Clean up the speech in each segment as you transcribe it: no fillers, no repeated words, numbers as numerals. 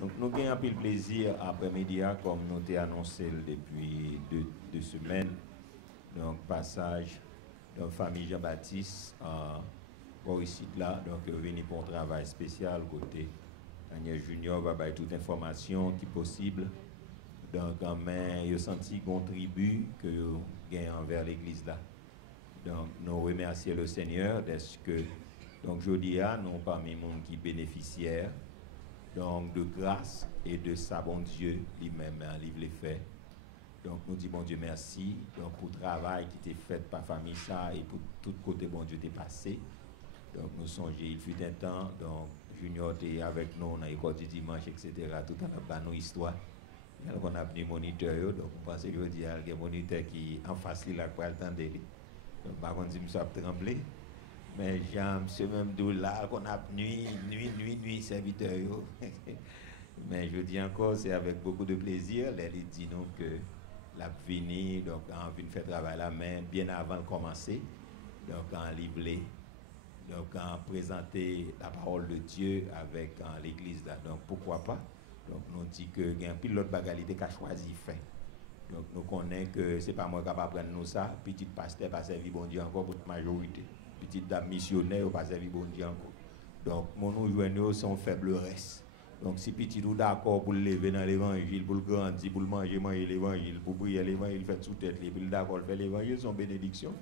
Donc, nous avons un peu de plaisir après-midi, comme nous t'ai annoncé depuis deux semaines. Donc, passage de la famille Jean-Baptiste pour ici là. Donc, venu pour un travail spécial côté Daniel Junior va donner toute information qui est possible. Donc, quand même, il a senti qu'on tribut que gagne envers l'église là. Donc, nous remercions le Seigneur parce que, donc, je dis à nous parmi les gens qui bénéficiaires, donc, de grâce et de sa bon Dieu lui-même, un livre les fait. Donc, nous disons, bon Dieu, merci donc, pour le travail qui était fait par la famille ça et pour tout côté, bon Dieu, t'est passé. Donc, nous songeons, il fut un temps, donc, Junior était avec nous dans l'école du dimanche, etc. Tout à nos histoires. On a venu moniteur, donc, on pense que je dis, il y a un moniteur qui en face, il a pas le temps de lui. Donc, par contre, je me suis tremblé. Mais j'ai même d'où là qu'on a nuit, serviteur. Mais je dis encore, c'est avec beaucoup de plaisir. Elle dit nous que la fini, donc on vient faire travail là, mais bien avant de commencer, donc en livrer, donc en présenter la parole de Dieu avec l'église là. Donc pourquoi pas? Donc nous dit que il y a un pilote bagalité qui a choisi faire. Donc nous connaissons que c'est pas moi qui va prendre nous ça, petit pasteur pas servi bon Dieu encore pour la majorité. Petite dame missionnaire pas servi bon Dieu encore. Donc mon nous joindre son faiblesse. Donc si petit ou d'accord pour lever dans l'évangile, pour le grandir, pour le manger l'évangile, pour prier l'évangile, faire sous tête, puis d'accord faire l'évangile, son bénédiction.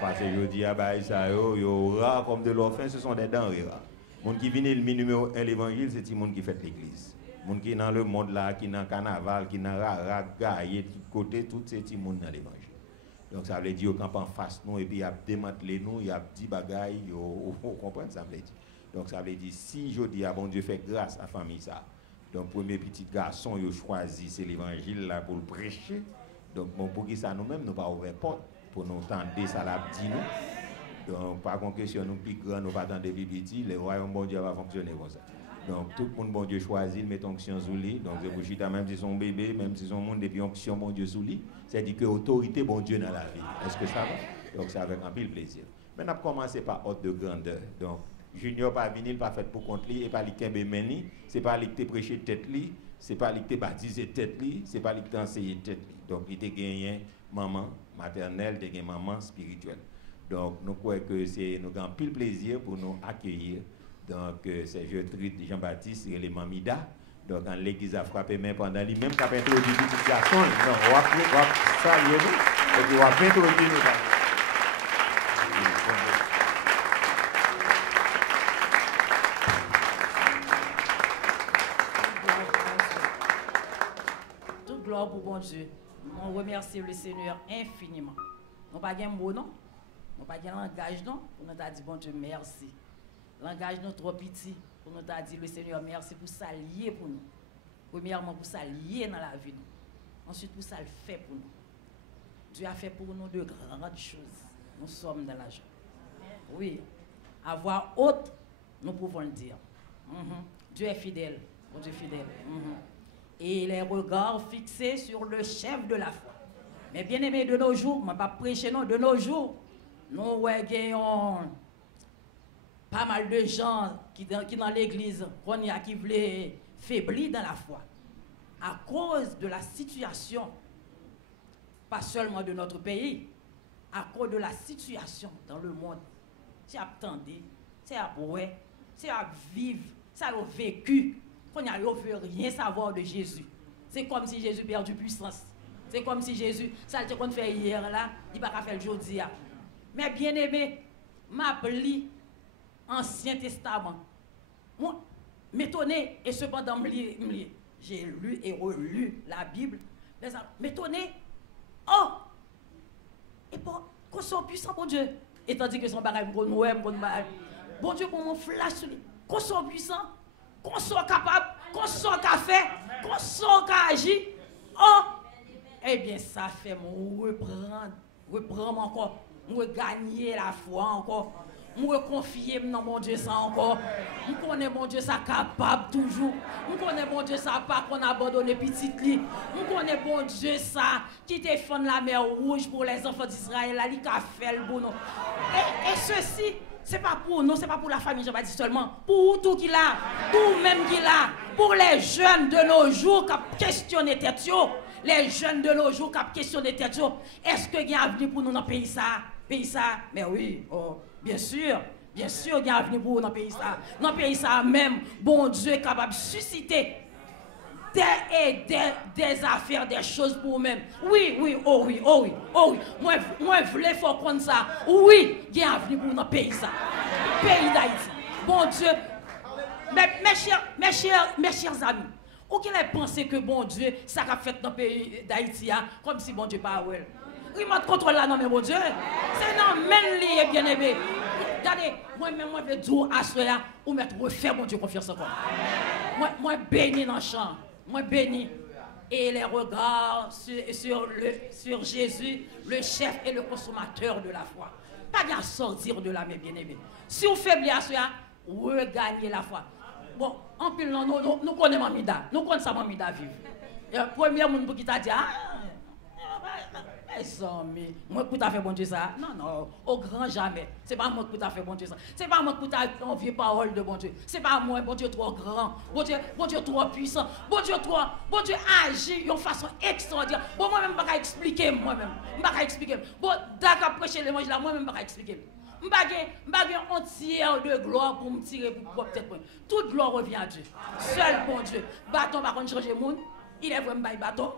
Parce que je dis à ça yo rare comme de l'orphelin, ce sont des denrées rares. Mon qui vient le numéro 1 l'évangile, c'est les gens qui fait l'église. Moun qui dans le monde là, qui dans carnaval, qui dans ragaille, tout côté, tout ces petits monde dans l'évangile. Donc ça veut dire qu'on en face nous et puis il a démantelé nous, il a dit bagaille, vous comprenez ça veut dire. Donc ça veut dire si je dis à bon Dieu fait grâce à la famille ça. Donc premier petit garçon il choisi c'est l'évangile là pour le prêcher. Donc bon pour qui ça nous-mêmes nous pas ouvert porte pour nous tendre ça l'a dit nous. Donc par contre question nous plus grand nous pas tendre petit, le royaume bon Dieu va fonctionner comme ça. Donc, tout le monde, bon Dieu, choisit, met onction sous lui. Donc, c'est pour chita, même si son bébé, même si son monde, depuis onction, bon Dieu, sous lui. C'est-à-dire que autorité, bon Dieu, dans la vie. Est-ce que ça va? Donc, c'est avec un pile plaisir. Maintenant, commencer par ordre de grandeur. Donc, Junior, pas venir, pas fait pour compte lui, et pas lui qui meni, c'est pas lui qui prêché tête lui, c'est pas lui qui baptisé tête lui, c'est pas lui qui enseigné tête lui. Donc, il était gagné maman maternelle, il était gagné maman spirituelle. Donc, nous croyons que c'est nous avons pile plaisir pour nous accueillir. Donc, c'est Gertrude Jean-Baptiste et les Mamida. Donc, en l'église a frappé main pendant lui, même quand il a introduit le petit garçon. Non, on va saluer nous. Et puis, on va introduire nous. Toute gloire pour bon Dieu. On remercie le Seigneur infiniment. Nous n'avons pas de mot, non? Nous n'avons pas de langage, non? On a dit bon Dieu, merci. Langage nous trop petit pour nous dire le Seigneur merci pour ça lié pour nous. Premièrement pour ça lié dans la vie nous. Ensuite pour ça le fait pour nous. Dieu a fait pour nous de grandes choses. Nous sommes dans la joie. Oui. À voix haute, nous pouvons le dire. Dieu est fidèle. Bon Dieu est fidèle. Et les regards fixés sur le chef de la foi. Mais bien aimé de nos jours, je ne vais pas prêcher non, de nos jours, nous voyons pas mal de gens qui dans l'église, qui voulaient faiblir dans la foi. À cause de la situation, pas seulement de notre pays, à cause de la situation dans le monde. C'est à attendre, c'est à voir, c'est à vivre, c'est à vécu. On ne veut rien savoir de Jésus. C'est comme si Jésus perdait puissance. C'est comme si Jésus, ça qu'on fait hier là, il va pas faire aujourd'hui. Mais bien aimé, m'appelle Ancien Testament. Moi, m'étonné, et cependant, j'ai lu et relu la Bible. M'étonné, oh, et bon, qu'on soit puissant pour Dieu. Et tandis que son bagage, bon Dieu, pour mon flash sur lui, qu'on soit puissant, qu'on soit capable, qu'on soit fait, qu'on soit agir. Oh, eh bien, ça fait me reprendre encore, me gagner la foi encore. Je confier dans mon Dieu ça encore. Je connais mon Dieu ça capable toujours. Je connais mon Dieu ça pas qu'on abandonne petit lit. Je connais mon Dieu ça qui défend la mer rouge pour les enfants d'Israël. Là, il a fait le bon. Et ceci, c'est pas pour nous, c'est pas pour la famille Jean-Baptiste seulement. Pour tout qu'il a, tout même qu'il a. Pour les jeunes de nos jours qui questionnent tête yo, les jeunes de nos jours qui questionnent tête yo, est-ce que il y a avenir pour nous dans le pays ça? Pays ça? Mais oui, oh, bien sûr, il y a avenir pour nous dans le pays ça. Dans le pays ça même, bon Dieu est capable de susciter des affaires, des choses pour vous-même. Oui, oui, oh oui, oh oui, oh oui. Moi, je voulais faire comme ça. Oui, il y a avenir pour nous dans le pays ça. Pays d'Haïti. Bon Dieu. Mes chers amis, ou qui a pensé que bon Dieu, ça a fait dans le pays d'Haïti, comme si bon Dieu pas ouais. Remote contrôle là, non, mais bon Dieu. C'est non, même lié, bien aimé. Regardez, moi-même, je veux dire à cela, ou mettre refaire mon Dieu confiance encore. Moi, béni dans le champ. Moi, béni. Et les regards sur Jésus, le chef et le consommateur de la foi. Pas bien sortir de là, mes bien-aimés. Si vous faiblez à cela, regagner la foi. Bon, en plus, nous connaissons Mamida. Nous connaissons ça, Mamida vive. Le premier monde qui t'a dit, mais moi qui t'a fait bon Dieu ça. Non, non, au grand jamais. C'est pas moi qui t'a fait bon Dieu ça. C'est pas moi qui t'a envié parole de bon Dieu. C'est pas moi, bon Dieu trop grand. Bon Dieu trop puissant. Bon Dieu agit d'une façon extraordinaire. Bon, moi-même, je ne peux pas expliquer moi-même. Je ne peux pas expliquer. Bon, d'accord, prêcher l'évangile là, moi-même, je ne peux pas expliquer. Je n'ai pas un tiers de gloire pour me tirer pour peut-être. Toute gloire revient à Dieu. Seul bon Dieu. Bâton va changer le monde. Il est vraiment bâton.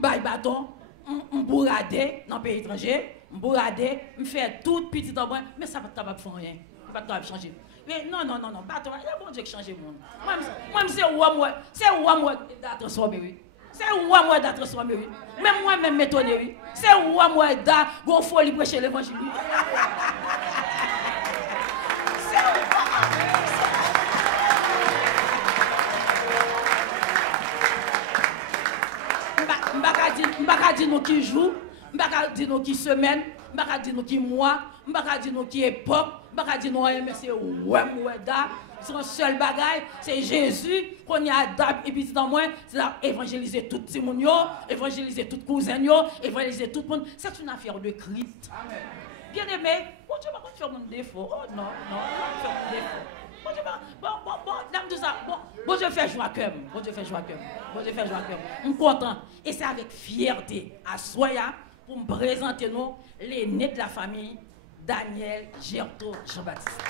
Bâton. Je bourrade dans le pays étranger. Je bourrade. Je fais tout petit en point. Mais ça ne va pas faire rien. Ça ne va pas changer. Mais non. Bâton. Il y a bon Dieu qui change le monde. Moi, c'est moi. C'est moi d'être transformé. Oui. C'est où moi d'être transformé, oui. Même moi-même m'étonner, oui. C'est où moi d'être folie prêcher l'évangile. C'est où je ne vais pas dire nous qui joue, je ne vais pas dire nous qui semaine, je ne vais pas dire nous qui mois, je ne vais pas dire nous qui époque, je ne vais pas dire nous mais c'est où moi d'être. C'est un seul bagage, c'est Jésus qu'on y a adapté et puis dans moi, c'est évangéliser tout le monde, évangéliser tout cousin, évangéliser tout le monde. C'est une affaire de Christ. Amen. Bien aimé, bon Dieu va pas faire mon défaut. Oh non, pas faire mon défaut. Bon Dieu bon, dame tout ça. Bon Dieu fait joie cœur. Bon Dieu fait joie cœur. Bon Dieu fait joie cœur. Je suis content et c'est avec fierté à Soya pour me présenter nous l'aîné de la famille Daniel Gerto Jean-Baptiste.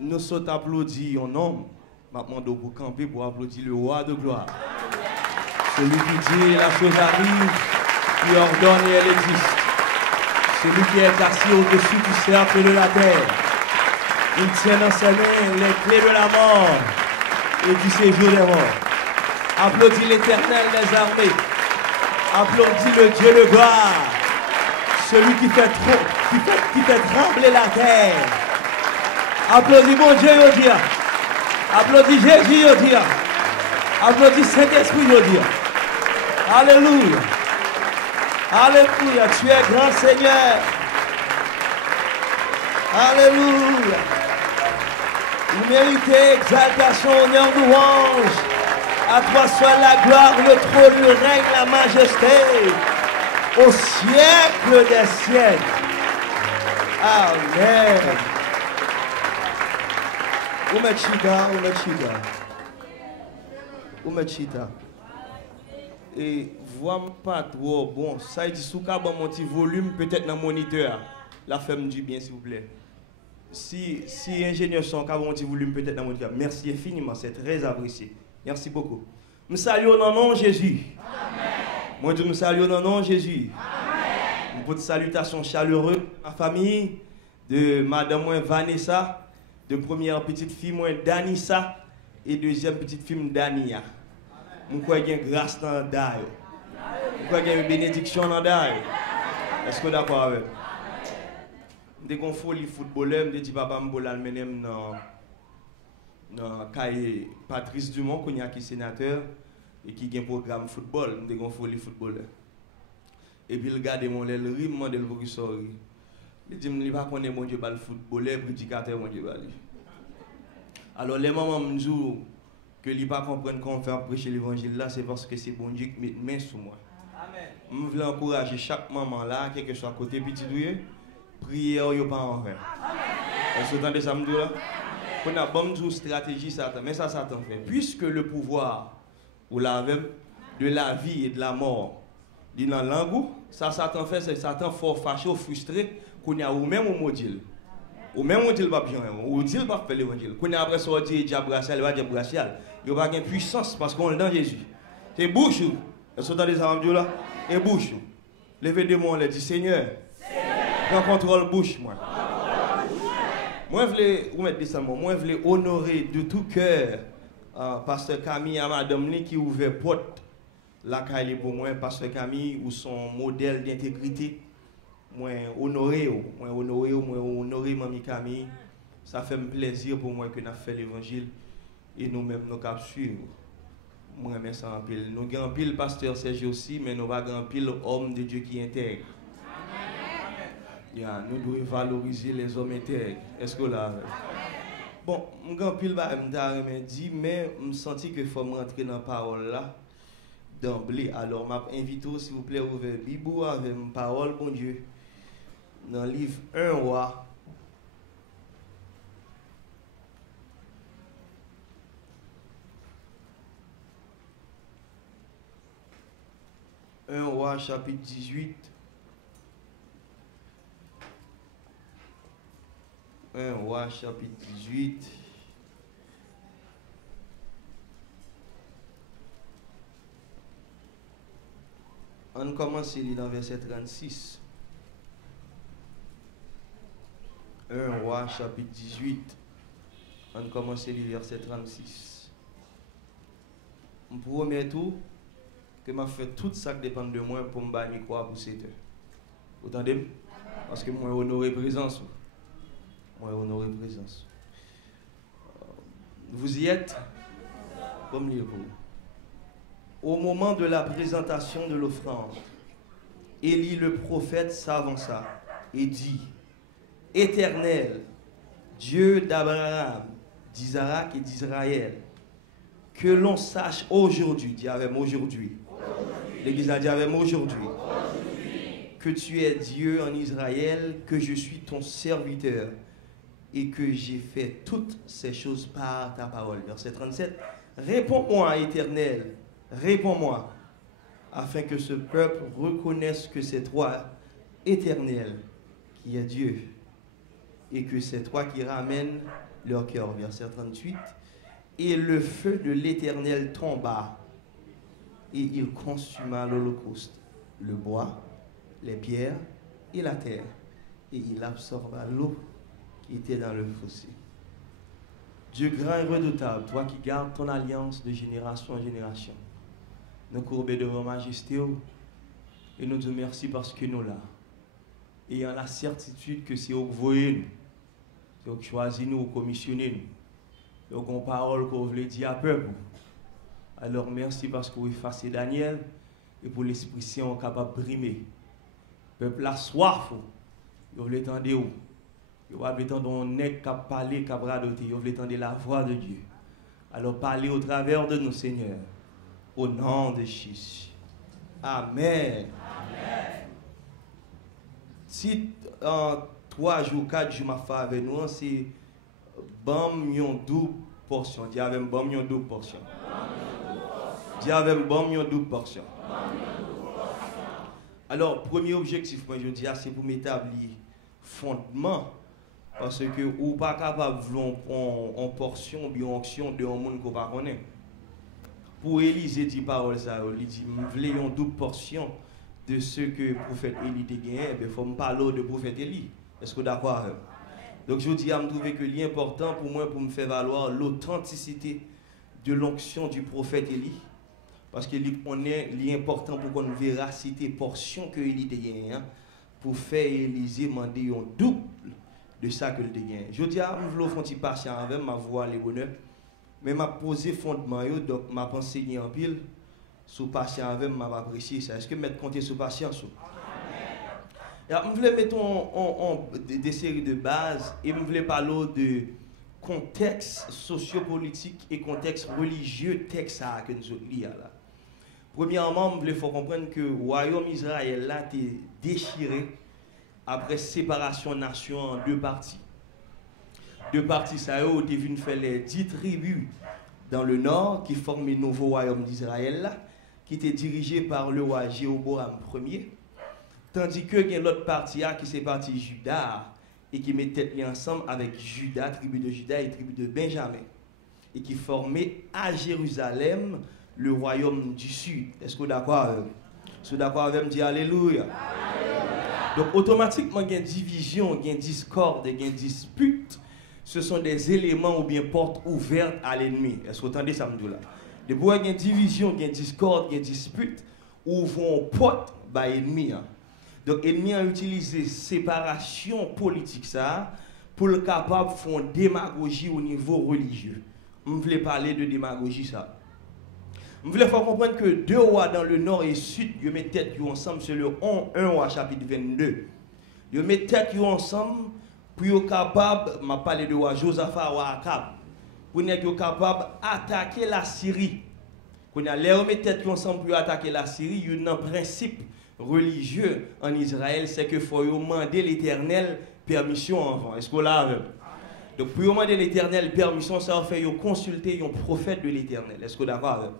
Nous sommes applaudis en homme. Maintenant, pour camper, pour applaudir le roi de gloire. Celui qui dit la chose arrive, qui ordonne et elle existe. Celui qui est assis au-dessus du cercle de la terre. Il tient dans ses mains les clés de la mort et du séjour des morts. Applaudis l'Éternel des armées. Applaudis le Dieu de gloire. Celui qui fait trembler la terre. Applaudis mon Dieu, yo dia. Applaudis Jésus, yo dia. Applaudis Saint-Esprit, yo dia. Alléluia. Alléluia. Tu es grand Seigneur. Alléluia. Vous méritez exaltation, honneur, louange. À toi soit la gloire, le trône, le règne, la majesté. Au siècle des siècles. Amen. Umechita. Et voix pas trop bon. Ça dit sous ka mon petit volume peut-être dans moniteur. La femme du bien s'il vous plaît. Si ingénieur son ka mon petit volume peut-être dans moniteur. Merci infiniment, c'est très apprécié. Merci beaucoup. Nous saluons dans le nom de Jésus. Amen. Moi je nous salue dans le nom de Jésus. Amen. Une petite salutation chaleureuse à la famille de madame Vanessa. De première petite fille, moi, Danissa, et deuxième petite fille, Dania. Je crois qu'il y a une grâce dans le daï. Je crois qu'il y a une bénédiction dans le daï. Est-ce que vous êtes d'accord avec moi? Dès qu'on fait les footballeurs, je dis papa, je vais l'amener dans Patrice Dumont, qui est sénateur, et qui a un programme de football. Dès qu'on fait les footballeurs. Et puis, regardez mon rime, je vais le Il dit, il va connaître mon Dieu, le footballeur, prédicateur, mon Dieu. Alors, les mamans me disent que il ne pas comprendre comment faire prêcher l'évangile là, c'est parce que c'est bon Dieu qui met main sur moi. Amen. Je veux encourager chaque maman là, quel que soit côté petit doué, prière, il n'y a pas en vain. Est-ce que vous entendez ça, me là? On a bon une stratégie, Satan, mais ça, Satan fait. Puisque le pouvoir, ou la même, de la vie et de la mort, il est dans la langue, ça, Satan fait, c'est Satan fort fâché, frustré, qu'on a ou même au modile. Ou même on dit le pas bien, ou dit le pas faire l'évangile. Qu'on a après ça, on dit diable bracial, il va dire bracial. Il va avoir une puissance parce qu'on est dans Jésus. C'est bouche. Est-ce que vous entendez ça, me là? Et bouche. Levez des mots, on dit Seigneur, prends contrôle bouche, moi. Moi, je voulais honorer de tout cœur Pasteur Camille et Madame Lee qui ouvert porte la caille pour moi. Pasteur Camille, ou son modèle d'intégrité. Moi, honoré, Mamie Camille. Ça fait un plaisir pour moi que nous avons fait l'évangile et nous-mêmes nous avons suivre. Moi, je ça en pile. Nous avons pile Pasteur Serge aussi, mais nous avons pile homme de Dieu qui intègre. Yeah, nous devons valoriser les hommes intègres. Est-ce que là? Bon, je suis dit, mais je me sens qu'il faut rentrer dans la parole là d'emblée. Alors, je m'invite, s'il vous plaît, à ouvrir la Bible avec ma parole, bon Dieu. Dans le livre 1 roi. 1 roi, chapitre 18. 1 roi, chapitre 18. On commence dans verset 36. 1 roi, chapitre 18. On commence verset 36. Je promets tout que je fais tout ça qui dépend de moi pour me bannir quoi pour 7 heures. Vous entendez? Parce que moi, honorer présence. Moi, honorer présence. Vous y êtes? Comme lire vous. Au moment de la présentation de l'offrande, Élie le prophète s'avança et dit: Éternel, Dieu d'Abraham, d'Isaac et d'Israël, que l'on sache aujourd'hui, dis avec moi aujourd'hui, l'Église a dit avec moi aujourd'hui, que tu es Dieu en Israël, que je suis ton serviteur et que j'ai fait toutes ces choses par ta parole. Verset 37, réponds-moi, Éternel, réponds-moi, afin que ce peuple reconnaisse que c'est toi, Éternel, qui est Dieu, et que c'est toi qui ramènes leur cœur. Verset 38, et le feu de l'Éternel tomba, et il consuma l'holocauste, le bois, les pierres et la terre, et il absorba l'eau qui était dans le fossé. Dieu grand et redoutable, toi qui gardes ton alliance de génération en génération, nous courbons devant majesté et nous te remercions parce que nous là. Ayant la certitude que c'est vous voyez nous, c'est vous choisi nous, commissionné nous. Donc on parole qu'on voulait dire à peuple. Alors merci parce que vous effacez Daniel et pour l'Esprit Saint capable de brimer. Peuple a soif, vous voulez entendre où? Vous voulez entendre un nez qui parle, qui radoter, vous voulez entendre la voix de Dieu. Alors parlez au travers de nous, Seigneur. Au nom de Jésus. Amen. Amen. Si 3 jours, 4 jours, ma femme avec nous, c'est bon, une double portion. Dis avec bon, une double portion. Dis avec bon, une double portion. Alors, premier objectif, moi, je dis, c'est pour m'établir fondement. Parce que ou pas capable de en portion, bien onction de un monde qu'on ne connaît pas. Pour Élisée dit parole ça, il dit je voulais une double portion de ce que le prophète Élie a gagné, il faut me parler de prophète Élie. Est-ce que vous êtes d'accord? Donc je dis à me trouver que l'important pour moi pour me faire valoir l'authenticité de l'onction du prophète Élie, parce que on est l'important pour qu'on véracité portion que Élie a gagné pour faire Élisée demander un double de ça que le gagné. Je dis à me vouloir faire un petit patient avec ma voix les bonheurs. Mais m'a posé fondement, donc m'a enseigné en pile, sous patient avec m'a apprécié ça. Est-ce que mettre compter sous patience? Je voulais mettre des séries de bases et je voulais parler de contexte sociopolitique et contexte religieux texte que nous lisons là. Premièrement, je voulais faire comprendre que le royaume Israël là été déchiré après séparation nation en deux parties. Deux parties, ça a été venu faire les 10 tribus dans le nord qui formaient le nouveau royaume d'Israël, qui était dirigé par le roi Jéroboam Ier. Tandis que il y a l'autre partie qui c'est partie Juda et qui met tête ensemble avec Juda, tribu de Juda et tribu de Benjamin. Et qui formait à Jérusalem le royaume du sud. Est-ce que vous êtes d'accord? Vous êtes d'accord avec me dire Alléluia? Donc automatiquement, il y a une division, il y a une discorde, il y a une dispute. Ce sont des éléments ou bien portes ouvertes à l'ennemi. Est-ce que vous entendez ça, me là? Depuis qu'il y a une division, il y a une discorde, il y a une dispute, ouvrons porte à l'ennemi. Donc l'ennemi a utilisé séparation politique ça pour le capable de faire une démagogie au niveau religieux. Je voulais parler de démagogie ça. Je voulais faire comprendre que deux rois dans le nord et sud, ils mettent tête ensemble, c'est le 1 roi chapitre 22. Ils mettent tête ensemble pour être capable, je vais parler de roi Josaphat, roi Akab, pour être capable d'attaquer la Syrie. Quand ils mettent tête ensemble pour attaquer la Syrie, il y a un principe religieux en Israël, c'est qu'il faut demander l'Éternel permission avant. Est-ce que là, donc pour demander l'Éternel permission, ça va faire consulter un prophète de l'Éternel. Est-ce que d'accord?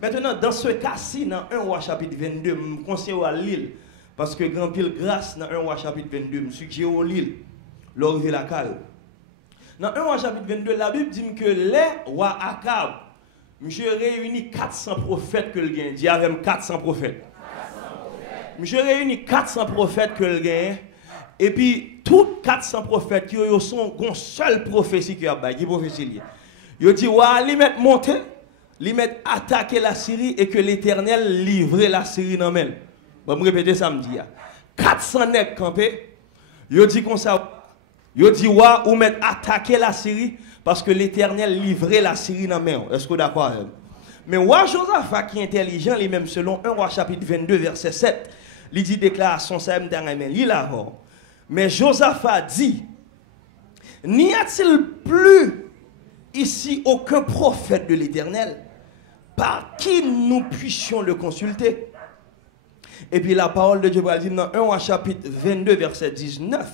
Maintenant, dans ce cas-ci, dans 1 roi chapitre 22, je me conseille à l'île, parce que grand pile grâce dans 1 roi chapitre 22, je suggère à l'île, l'orvée la cale. Dans 1 roi chapitre 22, la Bible dit que les rois Akab, monsieur réunit 400 prophètes que le gagne. Dis avec 400 prophètes. Je réunis 400 prophètes que le gagne. Et puis, tous 400 prophètes qui sont une seule prophétie qui a qui prophétie. Ils disent, ouais, ils mettent monter, ils mettent attaquer la Syrie et que l'Éternel livre la Syrie dans elle. Je vais répéter ça, me dit. 400 nègres campés. Ils disent comme ça. Ils disent, ouais, ou mettre attaquer la Syrie parce que l'Éternel livre la Syrie dans elle. Est-ce que vous êtes d'accord? Mais roi Josaphat qui est intelligent, lui-même selon 1 roi chapitre 22, verset 7, il dit déclaration ça il là. Mais Josaphat dit, n'y a-t-il plus ici aucun prophète de l'Éternel par qui nous puissions le consulter? Et puis la parole de Dieu va dire dans 1 roi chapitre 22, verset 19,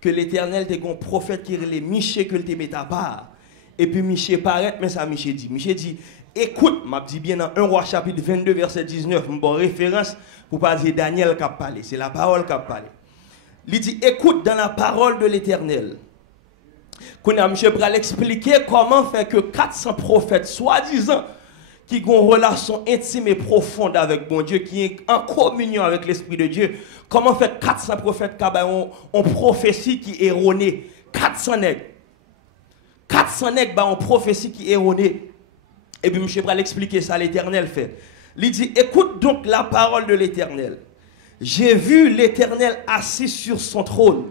que l'Éternel était un prophète qui est Michée que te met à part. Et puis Michée paraît, mais ça Michée dit, écoute, m'a dit bien dans 1 roi chapitre 22, verset 19, une bonne référence pour pas dire Daniel qui a parlé, c'est la parole qui a parlé. Il dit, écoute dans la parole de l'Éternel. Qu'on a monsieur pour expliquer comment faire que 400 prophètes, soi-disant, qui ont une relation intime et profonde avec bon Dieu, qui est en communion avec l'Esprit de Dieu, comment faire 400 prophètes qui ont prophétie qui est erronée. 400 nègres. 400 nègres ont prophétie qui est erronée. Et puis, monsieur, pour l'expliquer ça, l'Éternel fait. Il dit, écoute donc la parole de l'Éternel. J'ai vu l'Éternel assis sur son trône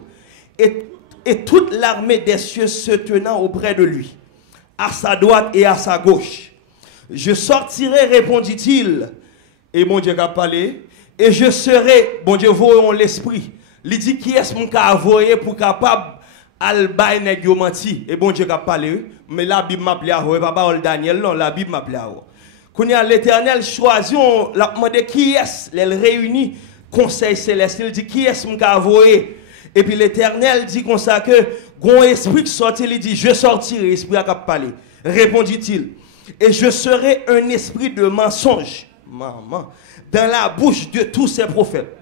et toute l'armée des cieux se tenant auprès de lui, à sa droite et à sa gauche. Je sortirai, répondit-il, et mon Dieu a parlé, et je serai, bon Dieu, voyons l'esprit. Il dit, qui est-ce qu'on a envoyé pour capable Albaï nèg yo menti et bon Dieu a parlé mais la Bible m'appelle à pas parole Daniel non la Bible m'appelle à quand l'Éternel choisit on l'a demandé qui est les réunit conseil céleste il dit qui est-ce m'ka envoyé et puis l'Éternel dit comme ça que gon esprit qui sorti il dit je sortirai esprit a parlé répondit-il et je serai un esprit de mensonge maman dans la bouche de tous ces prophètes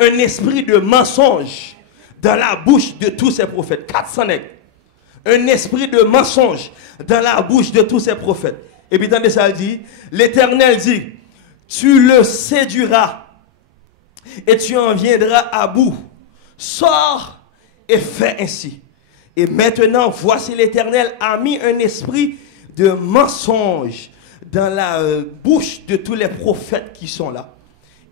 un esprit de mensonge dans la bouche de tous ces prophètes. 400 nègres. Un esprit de mensonge dans la bouche de tous ces prophètes. Et puis, dans ça, il dit, l'Éternel dit, tu le séduiras et tu en viendras à bout. Sors et fais ainsi. Et maintenant, voici l'Éternel a mis un esprit de mensonge dans la bouche de tous les prophètes qui sont là.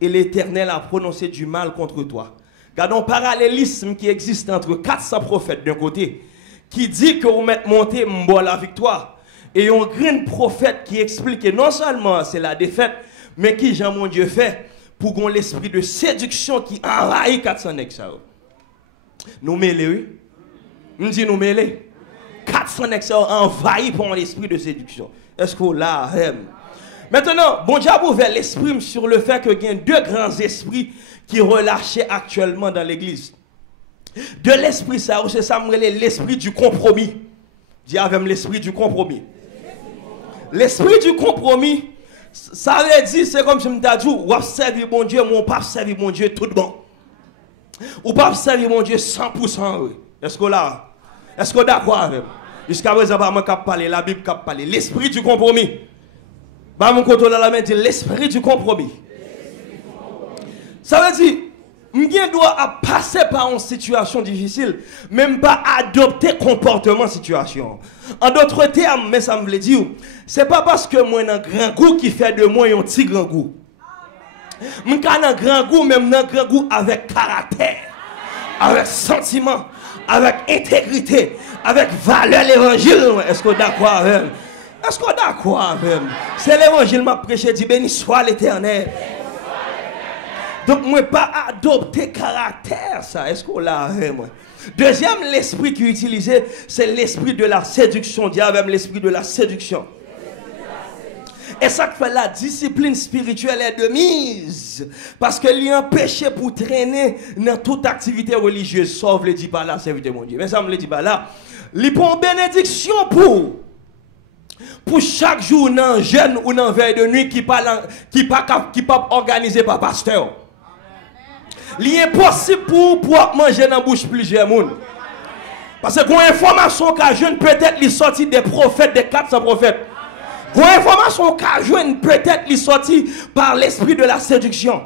Et l'Éternel a prononcé du mal contre toi. Regardons le parallélisme qui existe entre 400 prophètes d'un côté, qui dit que vous mettez monter la victoire, et un grand prophète qui explique que non seulement c'est la défaite, mais qui Jean mon Dieu fait pour qu'on l'esprit de séduction qui envahit 400 nègres. Nous mêlons, oui. Nous disons nous mêlons. 400 nègres envahis par l'esprit de séduction. Est-ce que là, maintenant, bon Dieu a ouvert l'esprit sur le fait qu'il y a deux grands esprits qui relâchaient actuellement dans l'église. De l'esprit, ça, c'est ça, l'esprit du compromis. Dis avec l'esprit du compromis. L'esprit du compromis, ça veut dire, c'est comme si je me disais, ou servir mon Dieu, mais on ne pas servir mon Dieu tout bon. Ou pas servir mon Dieu 100%. Est-ce que là, est-ce que d'accord avec? Jusqu'à présent, la Bible a parlé. L'esprit du compromis. Mon côté la main dit l'esprit du compromis. Ça veut dire, on doit passer par une situation difficile, même pas adopter comportement situation. En d'autres termes, mais ça me veut dire, c'est pas parce que moi j'ai un grand goût qui fait de moi un petit grand goût. Je suis un grand goût, même un grand goût avec caractère, avec sentiment, avec intégrité, avec valeur l'évangile. Est-ce que vous êtes d'accord avec? Est-ce qu'on est d'accord avec? C'est l'évangile qui m'a prêché, dit béni soit l'Éternel. Donc, moi, pas adopter caractère, ça. Est-ce qu'on l'a avec moi? Deuxième, l'esprit qui est utilisé, c'est l'esprit de la séduction. Dis avec l'esprit de la séduction. Et ça fait la discipline spirituelle est de mise. Parce que l'y empêche pour traîner dans toute activité religieuse. Sauf le dit pas là, serviteur mon Dieu. Mais ça me le dit pas là. Il prend bénédiction pour chaque jour dans jeûne ou dans veille de nuit qui pas organisé par pasteur. Il est possible pour manger dans la bouche plusieurs monde. Parce que quand information qu'a jeune peut-être les sorti des prophètes, des 400 prophètes. Quand information qu'a jeune peut-être les sorti par l'esprit de la séduction.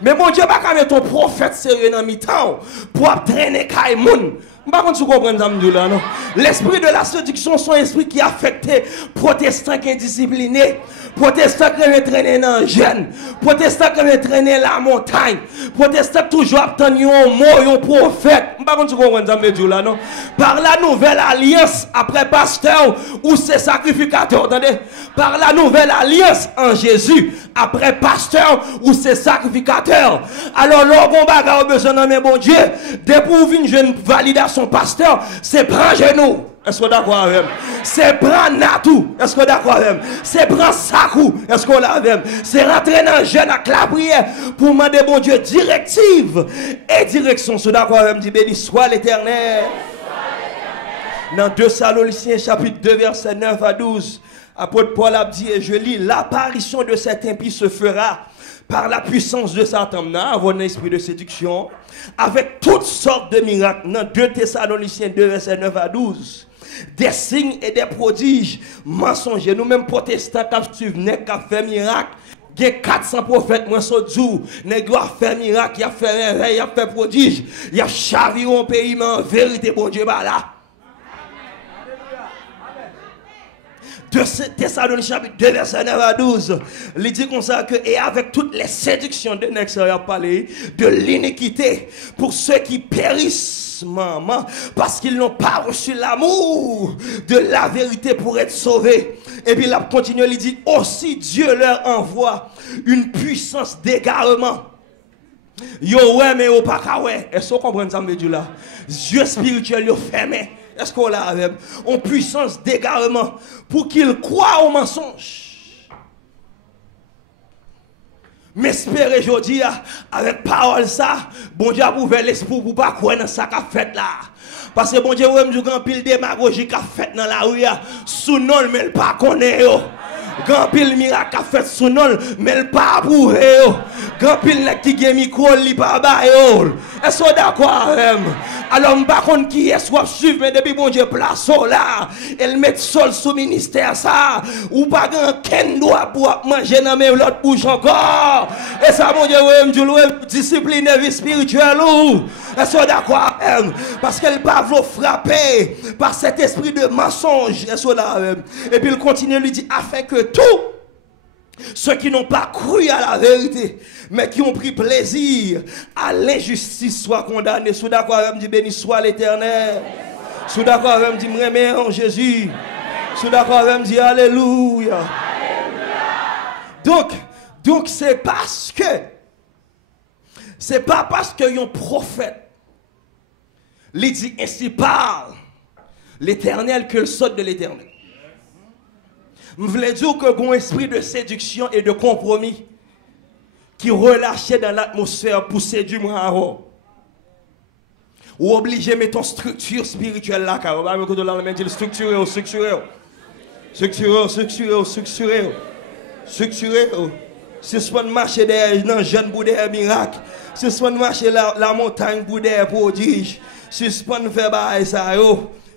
Mais mon Dieu, pas mettre ton prophète sérieux dans mi-temps pour traîner kay moun. Par contre, tu comprends ça, non? L'esprit de la séduction, c'est un esprit qui affecte protestants qui sont disciplinés, protestants qui veulent traîner dans le jeûne, protestants qui veulent traîner la montagne, protestants toujours attendent un mot, un prophète. Par contre, tu comprends ça, non? Par la nouvelle alliance, après pasteur, ou c'est sacrificateur, attendez? Par la nouvelle alliance en Jésus, après pasteur, ou c'est sacrificateur. Alors, l'orgon bagarre besoin de mon Dieu, déprouver une jeune validation pasteur, c'est prendre genou. Est-ce que d'accord avec? C'est prendre natou. Est-ce que d'accord avec? C'est prendre sakou. Est-ce que là avec? C'est rentrer dans le jeûne avec la prière pour demander bon Dieu directive et direction. Est-ce que d'accord avec? Dit béni soit l'Éternel. Dans 2 Thessaloniciens chapitre 2 verset 9 à 12, apôtre Paul a dit et je lis l'apparition de cet impie se fera par la puissance de Satan, avoir un esprit de séduction, avec toutes sortes de miracles. Dans 2 Thessaloniciens 2, verset 9 à 12. Des signes et des prodiges mensongers. Nous-mêmes protestants qui suivent, qui fait miracle. Il y a 400 prophètes, moi, ce jour. Ils ont fait miracle, ils ont fait réveil, ils ont fait prodige. Ils ont chaviré un pays, mais en vérité, bon Dieu, bah là. 2 Thessaloniciens chapitre 2 verset 9 à 12. Il dit comme ça que et avec toutes les séductions de Nexer a parlé de l'iniquité pour ceux qui périssent maman parce qu'ils n'ont pas reçu l'amour de la vérité pour être sauvés. Et puis il a continué, il dit aussi Dieu leur envoie une puissance d'égarement. Yo ouais mais yo pas ka ouais. Est-ce que vous comprenez ça me dit là? Yeux spirituels yo fermés. Est-ce qu'on l'a avec en puissance d'égarement pour qu'ils croient au mensonge? Mais espérez aujourd'hui avec parole ça, bon Dieu a ouvert l'esprit pour pas croire dans ça qu'a fait là. Parce que bon Dieu a dit grand pile démagogie qu'a fait dans la rue sous non mais il pas connaît yo. Grand pile miracle qu'a fait sous non mais il pas approuvé yo. Grand pile qui gen micro li pas ba yo. Est-ce que d'accord avec? Alors, je ne sais pas qui est soit suivre, mais depuis bon Dieu place là, elle met sol sous ministère ça, ou pas qu'un doit pour manger dans même l'autre bouche encore. Et ça, bon Dieu, je discipline vie spirituelle ou. Est-ce que d'accord? Parce qu'elle pas veut frapper par cet esprit de mensonge. Est-ce que là? Et puis il continue, lui dit, afin que tout. Ceux qui n'ont pas cru à la vérité, mais qui ont pris plaisir à l'injustice soient condamnés. Sous d'accord avec me dit béni soit l'Éternel. Sous d'accord avec me dit m'aimer en Jésus. Sous d'accord avec me dit alléluia. Donc c'est parce que C'est pas parce que un prophète lui dit ainsi parle l'Éternel que le saute de l'Éternel. Je voulais dire que un esprit de séduction et de compromis qui relâchait dans l'atmosphère pour séduire moi. Ou obligé de mettre ton structure spirituelle là, car on va me dans la main, structurer. Si ce n'est pas marcher dans le jeune bout de miracle, si ce n'est pas marcher la montagne bout de prodige, si ce n'est pas faire ça,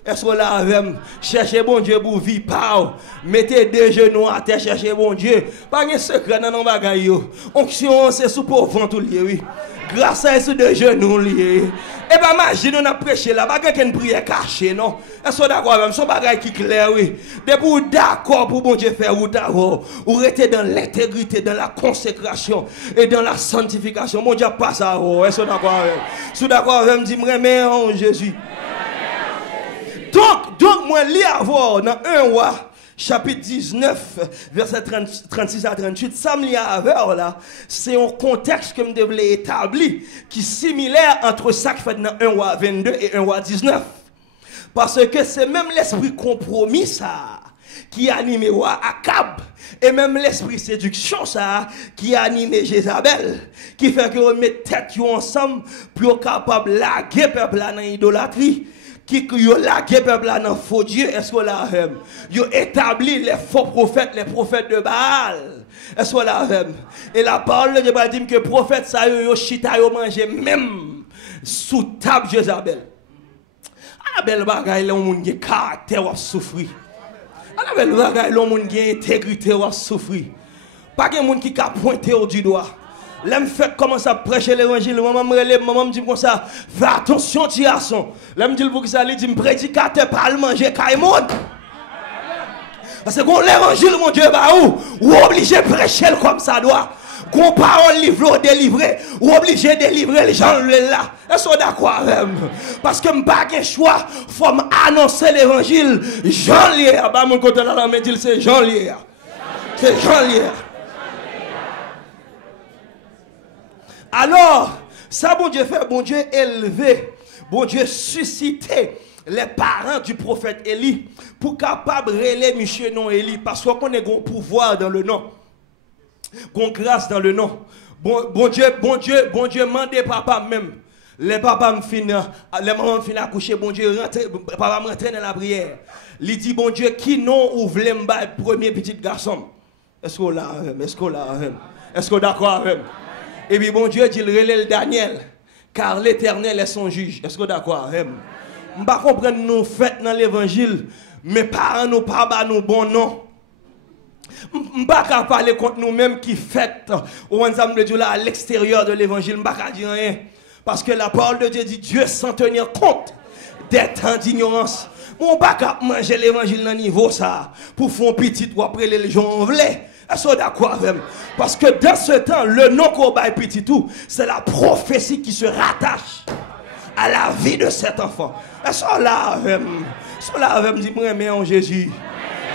est-ce que là, cherchez bon Dieu pour vivre, mettez deux genoux à terre, cherchez bon Dieu. Pas de secret dans nos bagailles. Onction, c'est sous pour vent lié, oui. Grâce à ces deux genoux liés. Et bien, imagine, on a prêché là, pas qu'une prière cachée, non? Est-ce que d'accord, même, son bagage qui clair, oui. Depuis vous d'accord pour bon Dieu faire route d'abord, ou rester dans l'intégrité, dans la consécration et dans la sanctification. Mon Dieu passe à vous. Est-ce que d'accord, même? Si d'accord, même, dis-moi, mais en Jésus. Donc, moi, lis à voir dans 1 roi, chapitre 19, verset 36 à 38, ça me lit à voir là, c'est un contexte que je devais établir qui est similaire entre ça qui fait dans 1 roi 22 et 1 roi 19. Parce que c'est même l'esprit compromis ça qui anime roi Akab. Et même l'esprit séduction ça qui anime Jézabel. Qui fait que on met tête ensemble pour être capable de laguer peuple dans l'idolâtrie. Qui yo lagué peuple là dans faux Dieu, est-ce que là yo établi les faux prophètes, les prophètes de Baal. Est-ce que là et la parole de Dieu dit que prophète ça yo chita yo manger même sous table Jézabel. La belle bagaille là on moun gen caractère ou souffrir. La belle bagaille là on moun gen intégrité ou souffrir. Pas gen moun qui ka pointer au du doigt. L'aime fait commencer à prêcher l'évangile, maman me dit comme ça, fais attention petit garçon. L'aime dit pour que ça lui dit prédicateur pas le manger caïmon. Parce que quand l'évangile mon Dieu bah ou obligé prêcher comme ça doit. Quand parole livre délivrer ou obligé délivrer les gens là. Est-ce que d'accord même? Parce que m'pas pas choix, faut annoncer l'évangile. Jean lié, bah mon côté là me dit c'est Jean lié. C'est Jean lié. Alors, ça, bon Dieu fait, bon Dieu élevé, bon Dieu suscité les parents du prophète Élie pour capable de relayer monsieur non Élie parce qu'on a un pouvoir dans le nom, qu'on grâce dans le nom. Bon Dieu, mandez papa même. Les papas me finissent, les mamans me finissent à coucher, bon Dieu, papa me rentre dans la prière. Il dit, bon Dieu, qui non ouvre le premier petit garçon? Est-ce qu'on l'a? Est-ce qu'on d'accord avec? Et puis bon Dieu dit relève Daniel, car l'Éternel est son juge. Est-ce que d'accord? Je ne comprends pas nous faites dans l'évangile, mais parents nous pas nous bon nom. Je ne peux pas parler contre nous-mêmes qui fêtent ou ensemble de là à l'extérieur de l'évangile. Je ne peux pas dire rien. Parce que la parole de Dieu dit Dieu sans tenir compte des temps d'ignorance. On ne peut pas manger l'évangile dans le niveau ça pour faire un petit ou après les gens veulent. Est-ce que d'accord avec? Parce que dans ce temps, le nom qu'on va petit tout, c'est la prophétie qui se rattache à la vie de cet enfant. Est-ce que là avec? Dis-moi, mais en Jésus.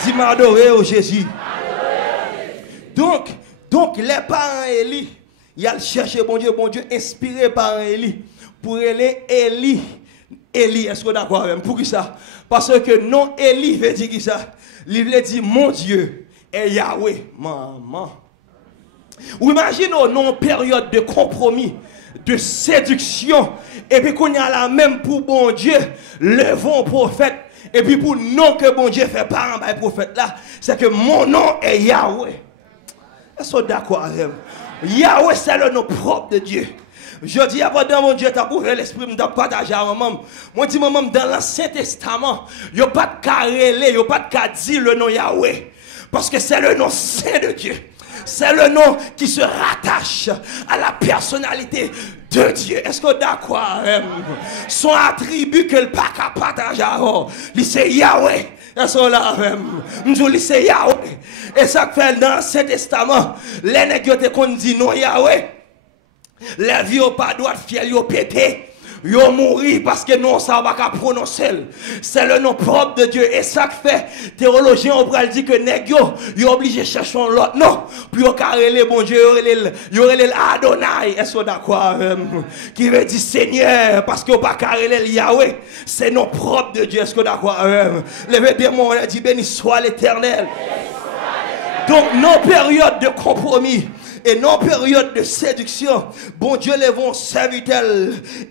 Dis-moi, adorer au Jésus. Donc, les parents Élie, ils ont cherché bon Dieu, inspiré par Élie, pour aller Élie. Élie, est-ce que d'accord avec? Pour qui ça? Parce que non, Élie veut dire qui ça? Il veut dire mon Dieu. Et Yahweh, maman. Ou imaginez non période de compromis, de séduction, et puis qu'on y a la même pour bon Dieu, levons prophète, et puis pour non que bon Dieu fait par un prophète là, c'est que mon nom est Yahweh. Est-ce que d'accord avec? Yahweh c'est le nom propre de Dieu. Je dis avant dans mon Dieu, tu as ouvert l'esprit, tu as partagé à maman. Moi, je dis maman, dans l'Ancien Testament, il n'y a pas de cas relais, il n'y a pas de cas dire le nom Yahweh. Parce que c'est le nom saint de Dieu. C'est le nom qui se rattache à la personnalité de Dieu. Est-ce que d'accord? Son attribut que le pas qu'à partager avant, c'est Yahweh. Est-ce que là même? C'est Yahweh. Et ça fait dans l'Ancien Testament, les nègres qu'on dit non Yahweh. La vie au pas droit fiel yo pété. Yo mourir parce que non, ça va pas prononcer. C'est le nom propre de Dieu. Et ça fait, théologien, on pourrait dire que nèg yo obligé de chercher l'autre. Non, puis yo carré les bon Dieu, yo relé Adonai. Est-ce que d'accord? Qui veut dire Seigneur, parce que pas carré les Yahweh. C'est nom propre de Dieu. Est-ce que d'accord? Levez des mots, on dit béni soit l'Éternel. Donc, non période de compromis. Et non période de séduction, bon Dieu les vont serviteur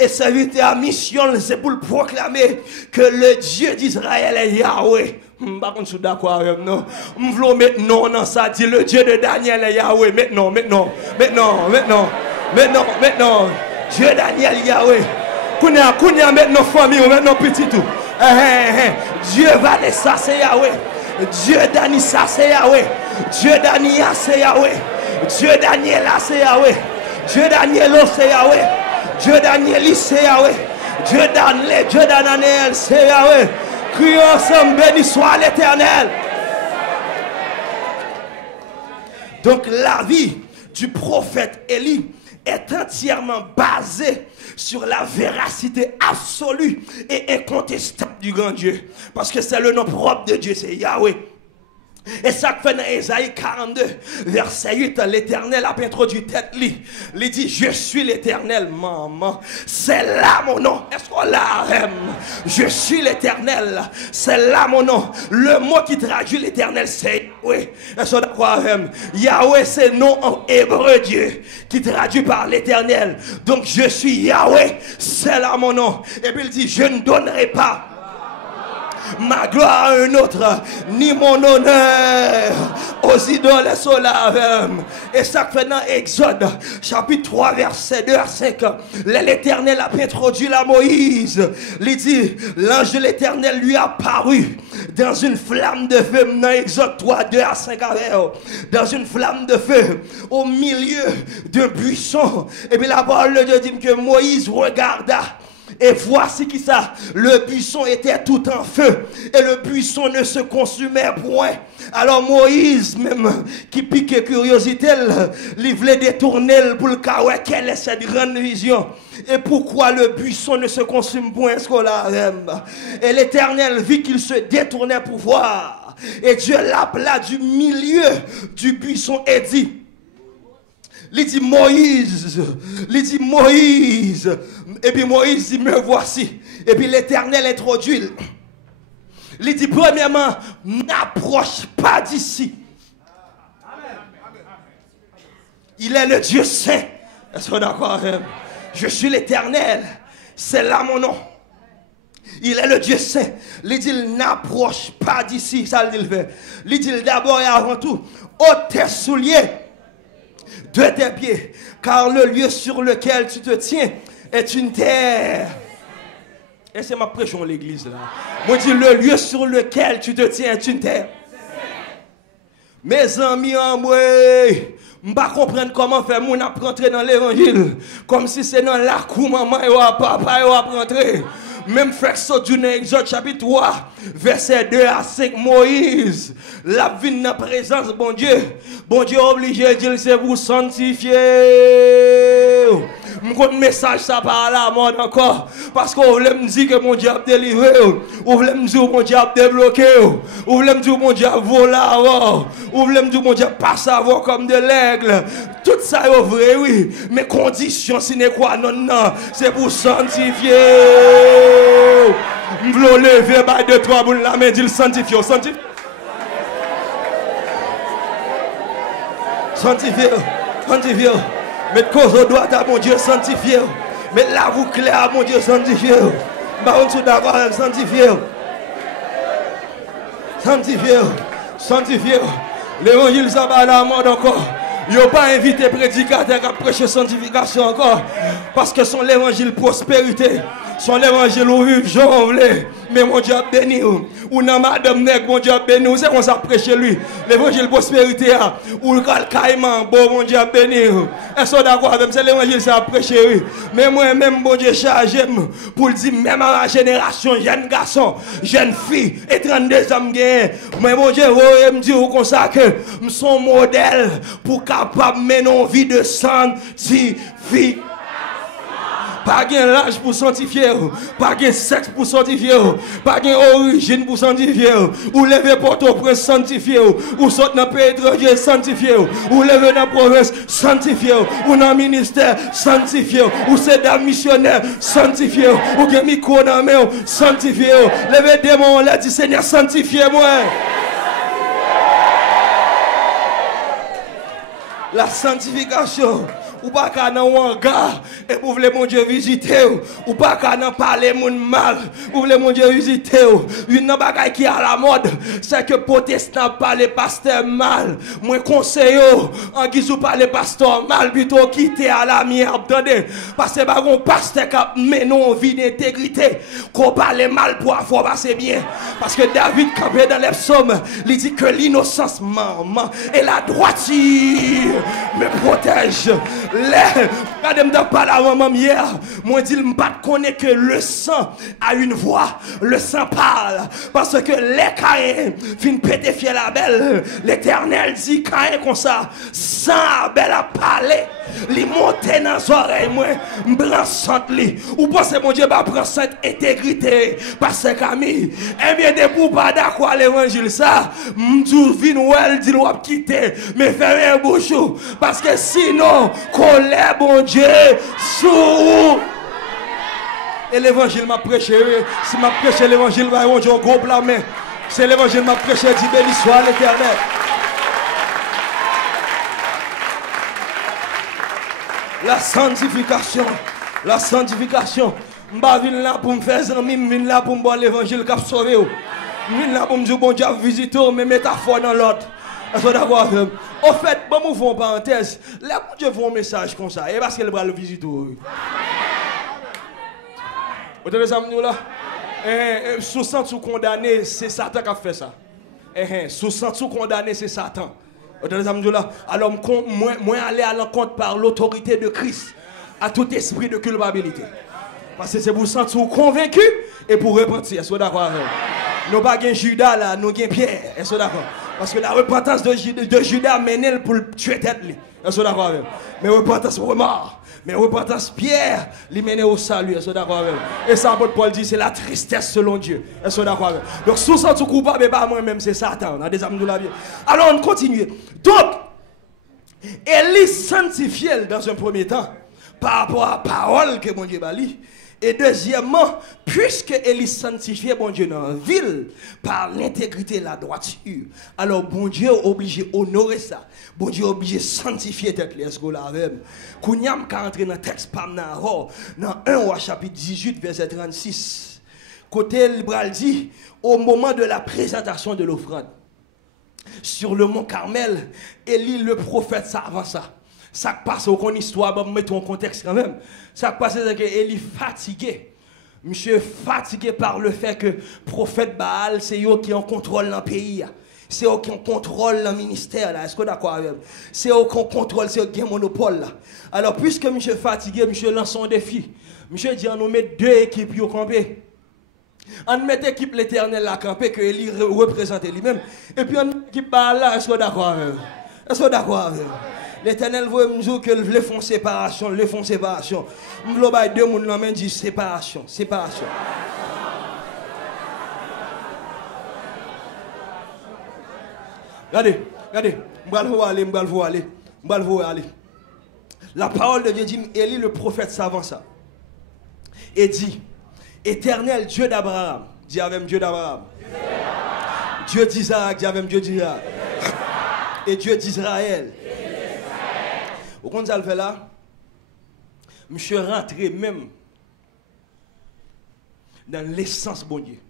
et serviteur à mission, c'est pour le proclamer que le Dieu d'Israël est Yahweh. Par contre, je suis d'accord avec non. Je veux mettre non dans ça, dit le Dieu de Daniel est Yahweh. Maintenant. Dieu Daniel Yahweh. Kounia maintenant famille, maintenant petit tout. Dieu Vanessa c'est Yahweh. Dieu Danissa c'est Yahweh. Dieu Dania c'est Yahweh. Dieu Daniel c'est Yahweh. Dieu Danielo c'est Yahweh. Dieu Danielis c'est Yahweh. Dieu Daniel c'est Yahweh. Crions ensemble, béni soit l'Éternel. Donc la vie du prophète Élie est entièrement basée sur la véracité absolue et incontestable du grand Dieu. Parce que c'est le nom propre de Dieu, c'est Yahweh. Et ça fait dans Ésaïe 42, verset 8, l'Éternel a introduit tête li. Il dit, je suis l'Éternel, maman. C'est là mon nom. Est-ce qu'on l'a? Je suis l'Éternel. C'est là mon nom. Le mot qui traduit l'Éternel, c'est Yahweh. Est-ce qu'on croit? Yahweh, c'est le nom en hébreu Dieu, qui traduit par l'Éternel. Donc je suis Yahweh. C'est là mon nom. Et puis il dit, je ne donnerai pas ma gloire à un autre, ni mon honneur aux idoles solaires. Et ça fait dans Exode, chapitre 3, verset 2 à 5. L'Éternel a introduit la Moïse. Il dit, l'ange de l'Éternel lui a paru dans une flamme de feu. Dans Exode 3, 2 à 5. Dans une flamme de feu, au milieu d'un buisson. Et puis la parole de Dieu dit que Moïse regarda. Et voici qui ça, le buisson était tout en feu et le buisson ne se consumait point. Alors Moïse même qui pique curiosité, il voulait détourner pour le cas ouais, quelle est cette grande vision et pourquoi le buisson ne se consume point. Et l'Éternel vit qu'il se détournait pour voir et Dieu l'appela du milieu du buisson et dit, il dit Moïse, et puis Moïse dit, me voici. Et puis l'Éternel introduit. Il dit, premièrement, n'approche pas d'ici. Il est le Dieu saint. Est-ce qu'on est d'accord? Je suis l'Éternel. C'est là mon nom. Il est le Dieu saint. Il dit, n'approche pas d'ici. Ça il fait. Il dit d'abord et avant tout, ôte tes souliers de tes pieds, car le lieu sur lequel tu te tiens est une terre. Et c'est ma prêchon l'église là. Moi dis le lieu sur lequel tu te tiens est une terre. Mes amis en moi, je ne comprends pas comment faire mon rentrer dans l'évangile. Comme si c'est dans la cour maman et papa et rentrer. Même frère Sodune Exode chapitre 3, verset 2 à 5, Moïse, la vie dans la présence, bon Dieu obligé de dire c'est vous sanctifier. Mon message ça par la mode encore. Parce qu'on voulait me dire que mon Dieu a délivré. On voulait me dire que mon Dieu a débloqué. On voulait me dire que mon Dieu a volé avant. On voulait me dire que mon Dieu a passé avant comme de l'aigle. Tout ça est vrai, oui. Mais condition sine qua non, c'est pour sanctifier. Je veux lever par deux, trois boules la main, dit sanctifier. Sanctifier. Mettre cause au droit à mon Dieu sanctifié. Mettre la vous claire à mon Dieu sanctifié. Bah on est d'accord avec sanctifié. L'évangile ça va la mode encore. Il n'y a pas invité prédicateur à prêcher sanctification encore. Parce que son l'évangile prospérité. Son l'évangile où vivre Jean voulait. Mais mon Dieu a béni. Ou non madame nègre, mon Dieu a béni. C'est qu'on s'est prêché lui. L'évangile prospérité. Ou le caïman, bon mon Dieu a béni. Est-ce que d'accord avec c'est l'évangile ça a prêché lui. Mais moi-même, mon Dieu chargé pour dire, même à ma génération, jeune garçon, jeune fille, et 32 ans, mais mon Dieu, vous me dire comme ça que je suis un modèle pour capable mener une vie de sanctification. Pas de l'âge pour sanctifier, pas de sexe pour sanctifier, pas d'origine pour sanctifier. Ou lever Port-au-Prince sanctifié, ou sortir dans le pays étranger sanctifié, ou lever dans la province sanctifié, ou dans le ministère sanctifié, ou c'est des missionnaires sanctifié, ou que micro dans la main sanctifié. Lever des mots, on l'a dit Seigneur sanctifiez-moi. La sanctification. Ou pas qu'à nan hangar et pour voulez mon Dieu visiter ou pas qu'à nan parler mon mal ou voulez mon Dieu visiter une bagaille qui à la mode c'est que protestant parler pasteur mal moi conseille en guise ou parler pasteur mal plutôt quitter à la merde attendez parce que pas un pasteur qui mène une vie d'intégrité qu'on parle mal pour avoir passer bien parce que David campé dans les psaumes il dit que l'innocence maman et la droiture me protège. Regardez, je parle à maman hier. Moi, je ne connais pas que le sang a une voix. Le sang parle. Parce que les Caïns fin péter fier la belle. L'Éternel dit Caïn comme ça. Sang Abel a parlé. Li monte dans les oreilles. Moi, je prends sant li. Ou pensez, mon Dieu, je prends cette intégrité. Parce que Camille, eh bien, de pour pas d'accord l'évangile, ça, m'dou vin ou elle dit l'on quitter. Mais fermez un bouchou. Parce que sinon, colère, bon Dieu, sous. Et l'évangile m'a prêché. Si m'a prêché l'évangile, va y avoir gros blâme. C'est l'évangile m'a prêché, dit béni soit l'Éternel. La sanctification. La sanctification. M'ba vin là pour me faire amis, m'vin là pour me boire l'évangile qui a sauvé. M'vin là pour me dire bon Dieu visiter, mais métaphore dans l'autre. Est-ce que d'accord? En fait, bon, nous faisons parenthèse. Là, bon Dieu, un message comme ça. Et parce qu'elle va le visiter. Vous entendez ça, nous là? Sous sous condamné, c'est Satan qui a fait ça. Sous sous condamné, c'est Satan. Vous entendez ça, nous là? Alors, moi, aller à l'encontre par l'autorité de Christ à tout esprit de culpabilité. Parce que c'est pour sentir convaincu et pour repentir. Est-ce que d'accord? Nous n'avons pas Judas là, nous avons Pierre. Est-ce que d'accord? Parce que la repentance de Judas mène pour tuer tête. Est-ce que d'accord? Mais repentance remords. Mais repentance Pierre, lui mène au salut. Est-ce que d'accord? Et ça, Paul dit, c'est la tristesse selon Dieu. Est-ce que d'accord? Donc, sous ça, tout coupable, mais pas moi-même, c'est Satan. On a des amis de la vie. Alors, on continue. Donc, Élie sanctifiait dans un premier temps par rapport à la parole que mon Dieu a dit. Et deuxièmement, puisque Élie sanctifiait bon Dieu dans la ville par l'intégrité et la droiture, alors bon Dieu est obligé d'honorer ça. Bon Dieu est obligé de sanctifier tête les là même. Kounyam ka entrer dans le texte par dans 1 Roi chapitre 18 verset 36. Côté le dit au moment de la présentation de l'offrande sur le mont Carmel, Élie le prophète ça avant ça. Ça passe au con histoire, bah mettre en contexte quand même. Ça passe c'est que Élie fatigué. Monsieur fatigué par le fait que prophète Baal c'est eux qui en contrôle dans le pays. C'est eux qui en contrôle le ministère là. Est-ce que d'accord avec? C'est eux qui en contrôle, c'est eux qui ont monopole là. Alors puisque monsieur fatigué, monsieur lance un défi. Monsieur dit on nous met deux équipes au camper. On met l'équipe l'Éternel à camper que Élie représente lui-même et puis on équipe Baal là. Est-ce que d'accord avec? Est-ce que d'accord avec? L'Éternel veut me dire que les font séparation, les font séparation. M'vlo bay deux moun nan men dit séparation, séparation. Regardez, m'bal aller. La parole de Dieu dit, Élie le prophète savant ça. Et dit, Éternel Dieu d'Abraham, dit avec Dieu d'Abraham. Dieu d'Isaac, dit avec Dieu d'Isaac. Et Dieu d'Israël. Au compte ça le fait là, monsieur rentré même dans l'essence bon Dieu.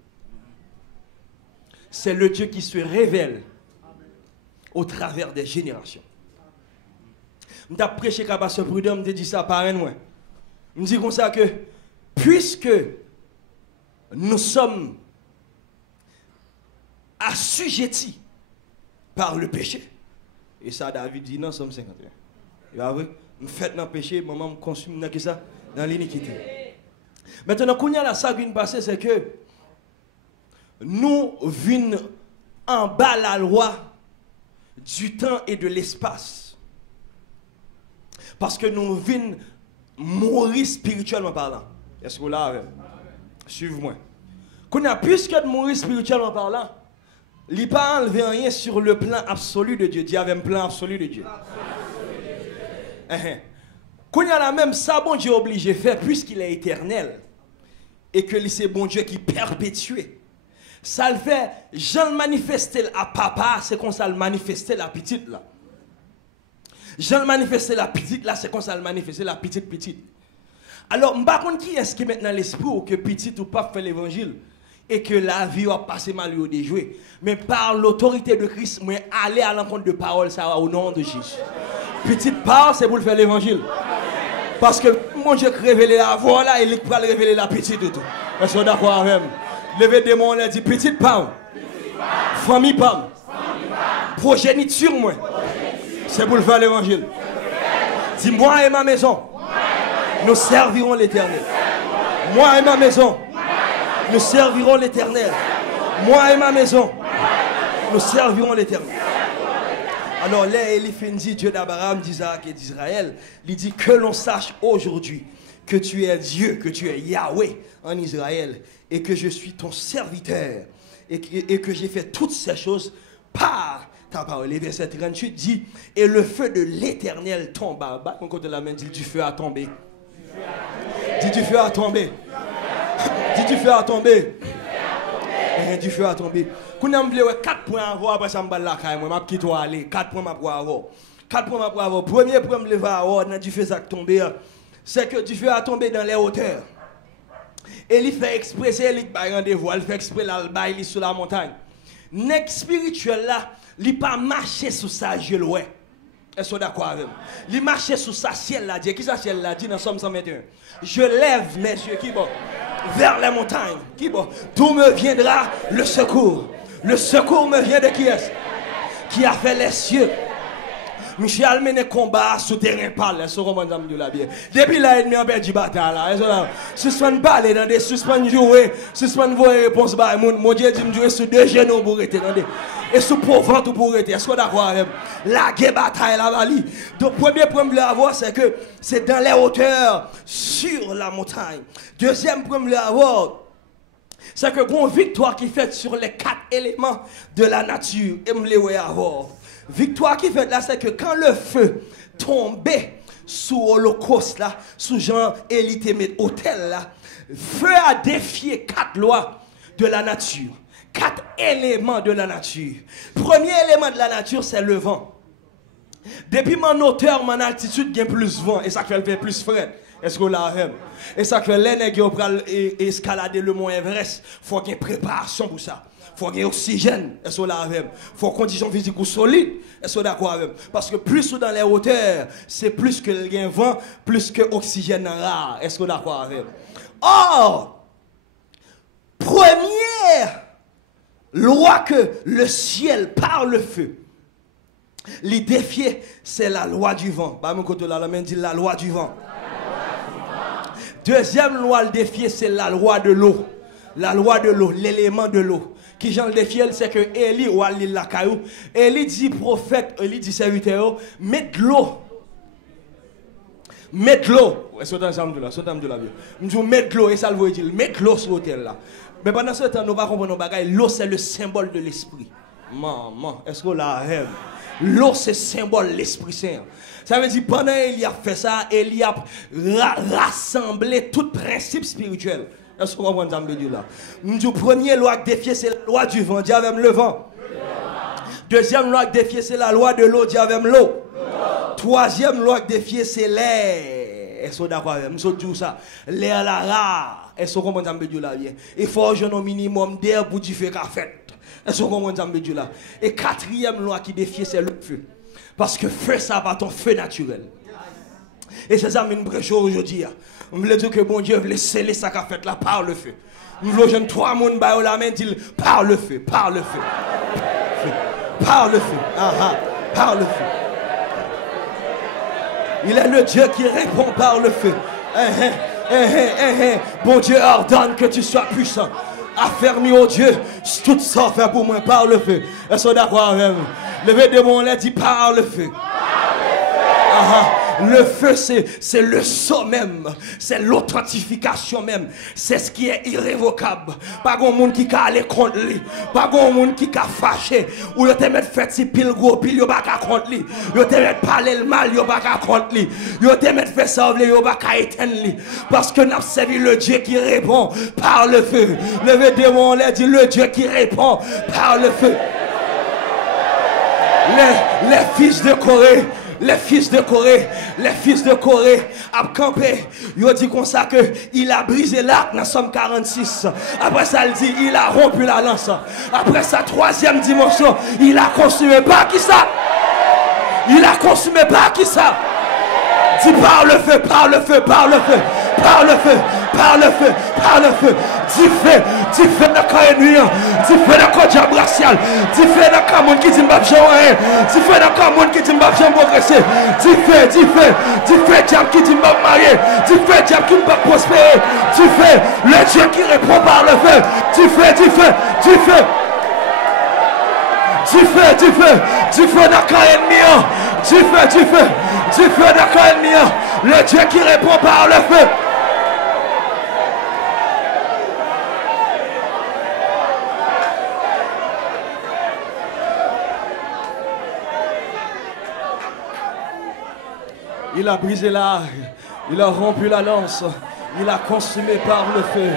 C'est le Dieu qui se révèle au travers des générations. Je t'ai prêché qu'à passer prudent, je dit ça par un loin. Je dis comme ça que puisque nous sommes assujettis par le péché, et ça David dit non, nous sommes 51. Je fais dans le péché, maman me consume dans ça, dans l'iniquité. Maintenant, quand il y a la ça qui passe, c'est que nous venons en bas la loi du temps et de l'espace. Parce que nous venons mourir spirituellement parlant. Est-ce que vous l'avez? Suivez-moi. Qu'on a plus que de mourir spirituellement parlant, il n'a pas enlevé rien sur le plan absolu de Dieu. Dieu avait un plan absolu de Dieu. Qu'on y a la même, ça, bon Dieu obligé de faire, puisqu'il est éternel, et que c'est bon Dieu qui perpétue. Ça le fait, Jean le manifesté à papa, c'est comme ça le manifesté la petite là. Jean le manifesté la petite là, c'est comme ça le manifesté la petite. Alors, je ne sais pas qui est-ce qui est maintenant l'esprit ou que petit ou pas fait l'évangile et que la vie va passer mal ou déjouer. Mais par l'autorité de Christ, moi, aller à l'encontre de parole, ça va au nom de Jésus. Petite parole, c'est pour le faire l'évangile. Parce que mon Dieu révélé la voix là, il va révéler la petite de tout. Est-ce que vous d'accord avec moi? Levez des mots, on a dit petite parole. Famille parole. Progéniture, moi. C'est pour le faire l'évangile. Dis moi et ma maison. Nous servirons l'Éternel. Moi et ma maison, nous servirons l'Éternel. Moi et ma maison, nous servirons l'Éternel. Alors là, Élie dit, Dieu d'Abraham, d'Isaac et d'Israël, il dit que l'on sache aujourd'hui que tu es Dieu, que tu es Yahweh en Israël, et que je suis ton serviteur, et que j'ai fait toutes ces choses par ta parole. Et verset 38 dit, et le feu de l'Éternel tomba. Mon côté de la main dit, du feu a tombé. Dis du feu a tombé. Dis du feu a tombé. Du feu a tombé. Quand on a 4 points à avoir, après ça me la caille, moi je vais aller. 4 points à avoir. 4 points à avoir. Premier point me lever à avoir, du feu a tombé. C'est que du feu a tombé dans les hauteurs. Et il fait exprès, c'est lui qui a rendez-vous, il fait exprès là, il est sur la montagne. Nec spirituel là, il n'a pas marché sur sa je le Est-ce que vous d'accord avec moi? Il marchait sous sa ciel là, dit, qui ça ciel là, dit dans Somme 121. Je lève mes yeux, qui bon, vers les montagnes, qui bon, d'où me viendra le secours. Le secours me vient de qui est-ce? Qui a fait les cieux. Monsieur a mené combat souterrain par là, ce roman de la bien. Depuis là, il m'a perdu bataille là. Suspend parler dans des suspend jouer, suspend voir réponse bah mon Dieu dit me jouer sur 2 genoux pour rester dans des et sur pauvre tout pour rester. Est-ce que d'accord avec la guerre bataille là vali. Donc premier point à avoir c'est que c'est dans les hauteurs sur la montagne. Deuxième point à avoir c'est que bon victoire qui fait sur les 4 éléments de la nature et me les avoir. Victoire qui fait là, c'est que quand le feu tombait sous Holocauste là, sous Jean Élite hôtel là, feu a défié 4 lois de la nature, 4 éléments de la nature. Premier élément de la nature, c'est le vent. Depuis mon hauteur, mon altitude, il y a plus vent et ça fait plus frais. Est-ce que vous l'avez? Et ça fait les nègres pour escalader le mont Everest, il faut qu'il y ait une préparation pour ça. Il faut qu'il y ait oxygène, est-ce que vous l'avez? Il faut conditions physiques solides, est-ce que vous d'accord avec? Parce que plus dans les hauteurs, c'est plus que le vent, plus que l'oxygène rare, est-ce que vous d'accord avec? Or, première loi que le ciel par le feu, les défier, c'est la loi du vent. Bah, mon côté là, la main dit la loi du vent. Deuxième loi, le défier, c'est la loi de l'eau. La loi de l'eau, l'élément de l'eau. Qui j'en le défier, c'est que Élie ou Ali la caillou. Élie dit prophète, Élie dit serviteur, mettez de l'eau. Mettez de l'eau. Est-ce que vous avez entendu là? Est-ce que vous avez entendu là? Je dis mettez de l'eau, et ça le veut dire, mettez de l'eau sur l'hôtel là. Mais pendant ce temps, nous ne pouvons pas comprendre nos bagages. L'eau, c'est le symbole de l'esprit. Maman, est-ce que vous l'avez? L'eau, c'est symbole de l'Esprit Saint. Ça veut dire, pendant qu'il a fait ça, il a rassemblé tout principe spirituel. Est-ce que vous comprenez ça, me là? La première loi que défier, c'est la loi du vent. Dis avec le vent. Deuxième loi que défier, c'est la loi de l'eau. Dis avec l'eau. Troisième loi que défier, c'est l'air. Est-ce que vous d'accord avec moi? Je dis ça. L'air la rare. Est-ce que vous comprenez ça, me là? Il faut un minimum d'air pour du feu qu'a fait. Est-ce que vous comprenez ça, là? Et quatrième loi qui défie, c'est le feu. Parce que feu, ça va ton feu naturel. Et c'est ça, je prêche aujourd'hui. Je veux dire que bon Dieu veut sceller ça qu'a fait là par le feu. Je veux dire 3 personnes qui la main disent par le feu, par le feu. Par le feu. Par le feu. Il est le Dieu qui répond par le feu. Bon Dieu ordonne que tu sois puissant. Affermi au Dieu, tout ça fait pour moi par le feu. Est-ce que vous d'accord avec moi? Levez de mon lait, dit par le feu. Le feu, c'est le saut même. C'est l'authentification même. C'est ce qui est irrévocable. Pas grand monde qui a aller contre lui. Pas grand monde qui a fâché. Ou yo te mettre fait si pile gros pile, yo pas contre lui. Yo te mettre parler le mal, yo pas contre lui. Yo te mettre fait ça, yo pas éteindre lui. Parce que nous avons servi le Dieu qui répond par le feu. Levez des mots, on l'a dit, le Dieu qui répond par le feu. Les fils de Corée, les fils de Corée a campé. Il dit comme ça que il a brisé l'arc dans Somme 46. Après ça, il dit il a rompu la lance. Après sa troisième dimension, il a consumé pas qui ça. Il a consumé pas qui ça. Dis par le feu, par le feu, par le feu, par le feu, par le feu, par le feu. Dis feu dans le corps ennemi, dis feu dans le corps diable racial, dis feu dans le corps monde qui dit m'bap jamais rien, dis feu dans le corps monde qui dit m'bap jamais progresser, dis feu diable qui dit m'bap marier, dis feu diable qui m'bap prospérer, dis feu le Dieu qui répond par le feu, dis feu dans le corps ennemi, dis feu dans le corps ennemi, le Dieu qui répond par le feu. Il a brisé l'arc, il a rompu la lance, il a consumé par le feu.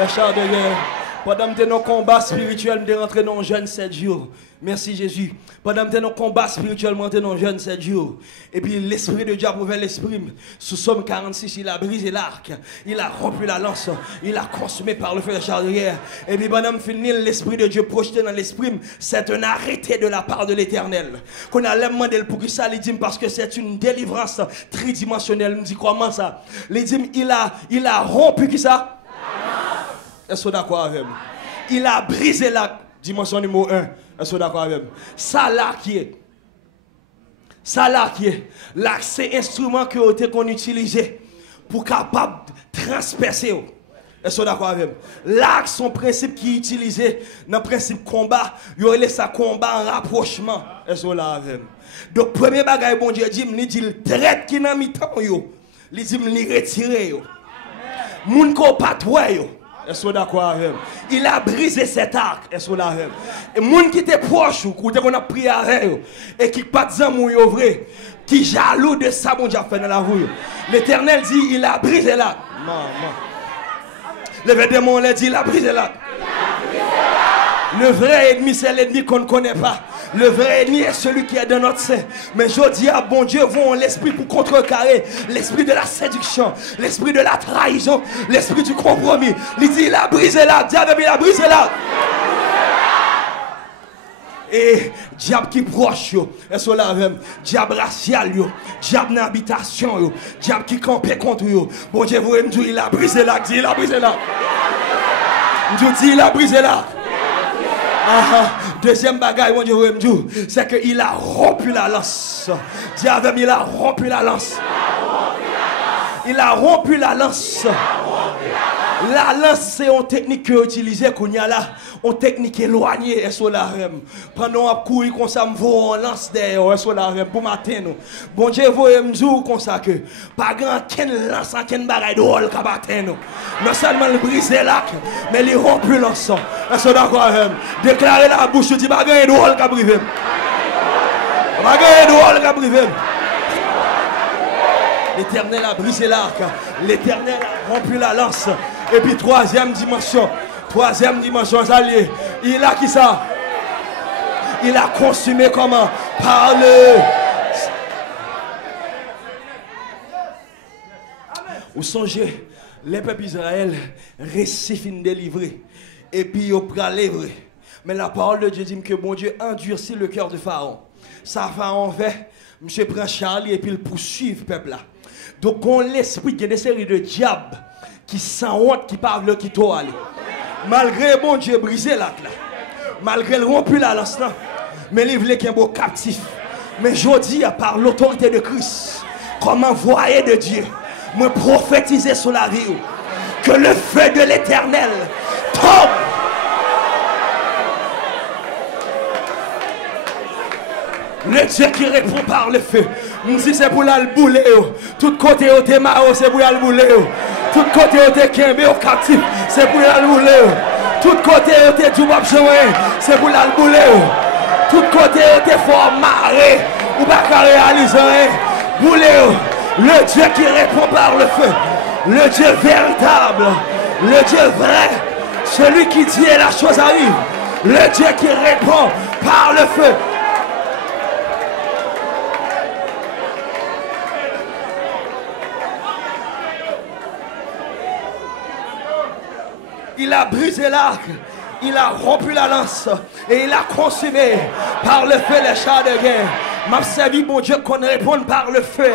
Les chars de guerre. Pendant que nos combats spirituels, nous rentrons dans un jeûne 7 jours. Merci Jésus. Pendant que nos combats spirituels, nous rentrons dans un jeûne 7 jours. Et puis l'Esprit de Dieu a prouvé l'Esprit. Sous Somme 46, il a brisé l'arc. Il a rompu la lance. Il a consumé par le feu des chars de guerre. Et puis pendant que fini, l'Esprit de Dieu projeté dans l'Esprit, c'est un arrêté de la part de l'Éternel. Qu'on a demandé pour que ça, il dit parce que c'est une délivrance tridimensionnelle. Il me dit comment ça? Il dit il a rompu qui ça? Est-ce que vous êtes d'accord avec moi? Il a brisé la dimension numéro 1. Est-ce que vous êtes d'accord avec moi? Ça là qui est. Là, c'est instrument qu'on utilise pour capable de transpercer. Est-ce que vous êtes d'accord avec moi? Là, son principe qui est utilisé dans le principe combat, il y a ça combat en rapprochement. Est-ce que vous êtes d'accord avec moi? Donc, premier bagage, bon Dieu dit, il dit, le traite qui n'a mis temps, il dit, il retire. Moun ko patoué yo. Est-ce que d'accord avec? Il a brisé cet arc. Est-ce que d'accord avec? Et moun qui était proche ou qu'on a pris avec et qui pas d'amour yo vrai, qui jaloux de ça bon Dieu fait dans la rue. L'Éternel dit il a brisé l'arc. Maman. Le démon l'a dit il a brisé l'arc. Le vrai ennemi c'est l'ennemi qu'on ne connaît pas. Le vrai ennemi est celui qui est dans notre sein. Mais je dis à bon Dieu, vont l'esprit pour contrecarrer l'esprit de la séduction, l'esprit de la trahison, l'esprit du compromis. Il dit, il a brisé là, diable, il a brisé là. Et diable qui proche, est-ce que là même, diable racial, diable d'habitation, diable qui campait contre vous. Bon Dieu, vous me dites, il a brisé là, il a brisé là. Je dis, il a brisé là. Deuxième bagaille, mon Dieu, c'est qu'il a rompu la lance. Dis avec moi, il a rompu la lance. Il a rompu la lance. La lance, c'est une technique que utilisée qu'on y a là. Une technique éloignée, est-ce que la rem. Pendant un courir comme ça, on lance derrière, est-ce que la rem, pour matin. Bon Dieu, vous me dire comme ça que pas grand ken lance, ken bagaille de rôle qu'à battre. Non seulement le briser là, mais il rompu lance. Est-ce que d'accord, déclarer la bouche, dit pas grand de rôle qu'à briser. Pas grand de rôle qu'à briser. L'Éternel a brisé l'arc. L'Éternel a rompu la lance. Et puis troisième dimension, allié. Il a qui ça? Il a consumé comment? Par le... Vous songez, les peuples d'Israël récifent une délivrée. Et puis ils ont livrer. Mais la parole de Dieu dit que bon Dieu endurcit le cœur de Pharaon. Ça Pharaon fait, monsieur prend Charlie et puis il poursuit le peuple là. Donc on l'esprit, il y a des séries de diables qui sans honte, qui parlent, qui t'ont allé. Malgré bon Dieu brisé là, malgré le rompu la lance là, mais il voulait qu'il y ait un beau captif. Mais je dis par l'autorité de Christ, comme envoyé de Dieu, me prophétiser sur la vie, que le feu de l'Éternel tombe. Le Dieu qui répond par le feu. Si c'est pour la bouler, tout côté au témao, c'est pour la bouler. Tout côté au tékembe au captif, c'est pour la bouler. Tout côté au té du bab jouer, c'est pour la bouler. Tout côté au té fort marrer, ou pas qu'à réaliser. Bouler, le Dieu qui répond par le feu, le Dieu véritable, le Dieu vrai, celui qui dit et la chose arrive, le Dieu qui répond par le feu. Il a brisé l'arc, il a rompu la lance et il a consumé par le feu les chars de guerre. M'a servi mon Dieu qu'on réponde par le feu.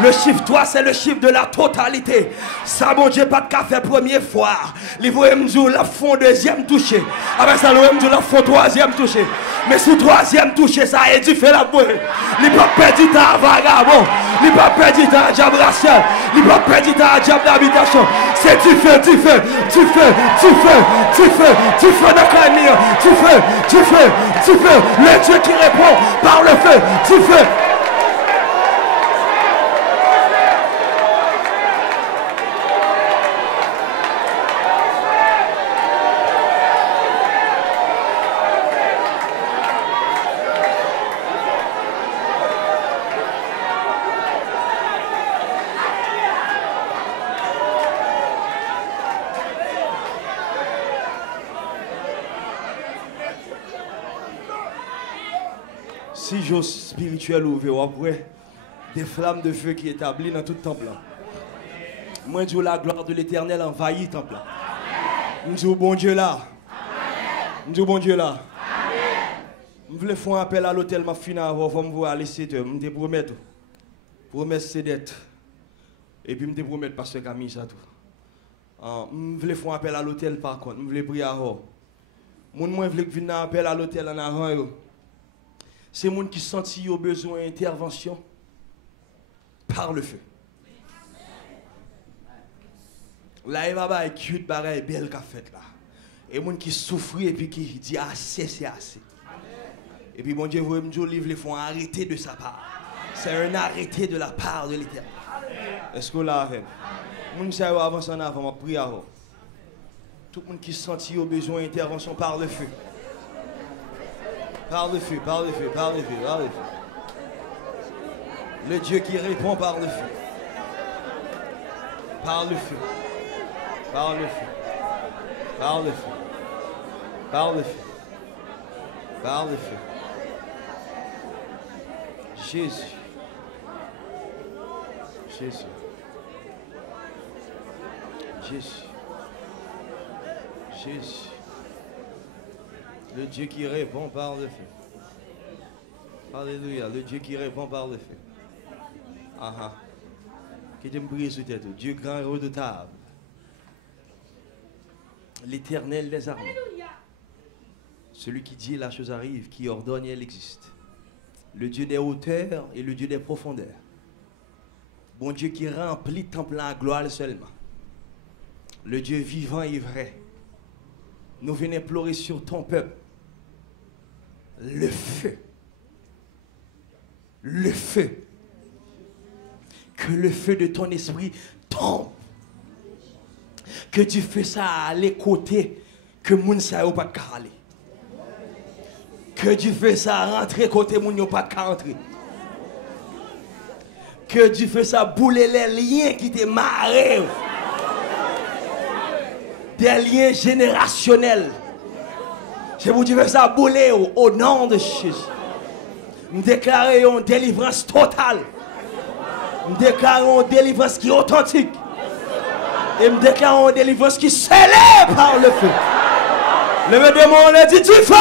Le chiffre 3 c'est le chiffre de la totalité. Ça mon Dieu pas de café première fois. Les voyez la fond deuxième touché. Avec ça le la fond troisième touché. Mais sous troisième touché ça a dû faire la bouée. Il pas perdu temps à vagabond. Il pas perdu temps à diable racial. Il pas perdu temps à diable d'habitation. C'est du feu, du feu, du feu, du feu, du feu, du feu de Camille. Du feu, du feu, du feu. Le Dieu qui répond par le feu, du feu. Si j'ose spirituel ouvert après, des flammes de feu qui établies dans tout le temple. Moi, je dis la gloire de l'Éternel envahit le temple. Je dis bon Dieu là. Je dis bon Dieu là. Je voulais faire un appel à l'hôtel, ma fille, avant de me voir à l'essai. Je me promets tout. Promesse c'est d'être. Et puis je me promets parce que Camille ça tout. Je voulais faire un appel à l'hôtel par contre. Je voulais prier à vous. Moi, je voulais venir un appel à l'hôtel en avant. C'est les gens qui sentent qu'ils ont besoin d'intervention par le feu. Là, il va y avoir une bagaille belle qu'a fait là. Et les gens qui souffrent et puis qui disent assez, c'est assez. Et puis, mon Dieu, vous me dites, les font arrêter de sa part. C'est un arrêté de la part de l'Éternel. Est-ce que là, avec les gens qui avancent en avant, on va prier à vous. Tout le monde qui sent qu'ils ont besoin d'intervention par le feu. Par le feu, par le feu, par le feu, par le feu. Le Dieu qui répond par le feu. Par le feu. Par le feu. Par le feu. Par le feu. Par le feu. Jésus. Jésus. Jésus. Jésus. Le Dieu qui répond par le feu. Alléluia. Le Dieu qui répond par le feu. Ah. Que Dieu me prie sur tête. Dieu grand et redoutable. L'Éternel des armées. Celui qui dit la chose arrive, qui ordonne et elle existe. Le Dieu des hauteurs et le Dieu des profondeurs. Bon Dieu qui remplit le temple en gloire seulement. Le Dieu vivant et vrai. Nous venons implorer sur ton peuple le feu. Le feu. Que le feu de ton esprit tombe. Que tu fais ça à les côtés que moun sa yo pas aller. Que tu fais ça rentrer côté moun yo pas rentrer. Que tu fais ça bouler les liens qui te marrent. Des liens générationnels. Je vous dis ça bouler au nom de Jésus. Nous déclarons une délivrance totale. Nous déclarons une délivrance qui est authentique. Et nous déclarons une délivrance qui s'élève par le feu. Le démon a dit du feu.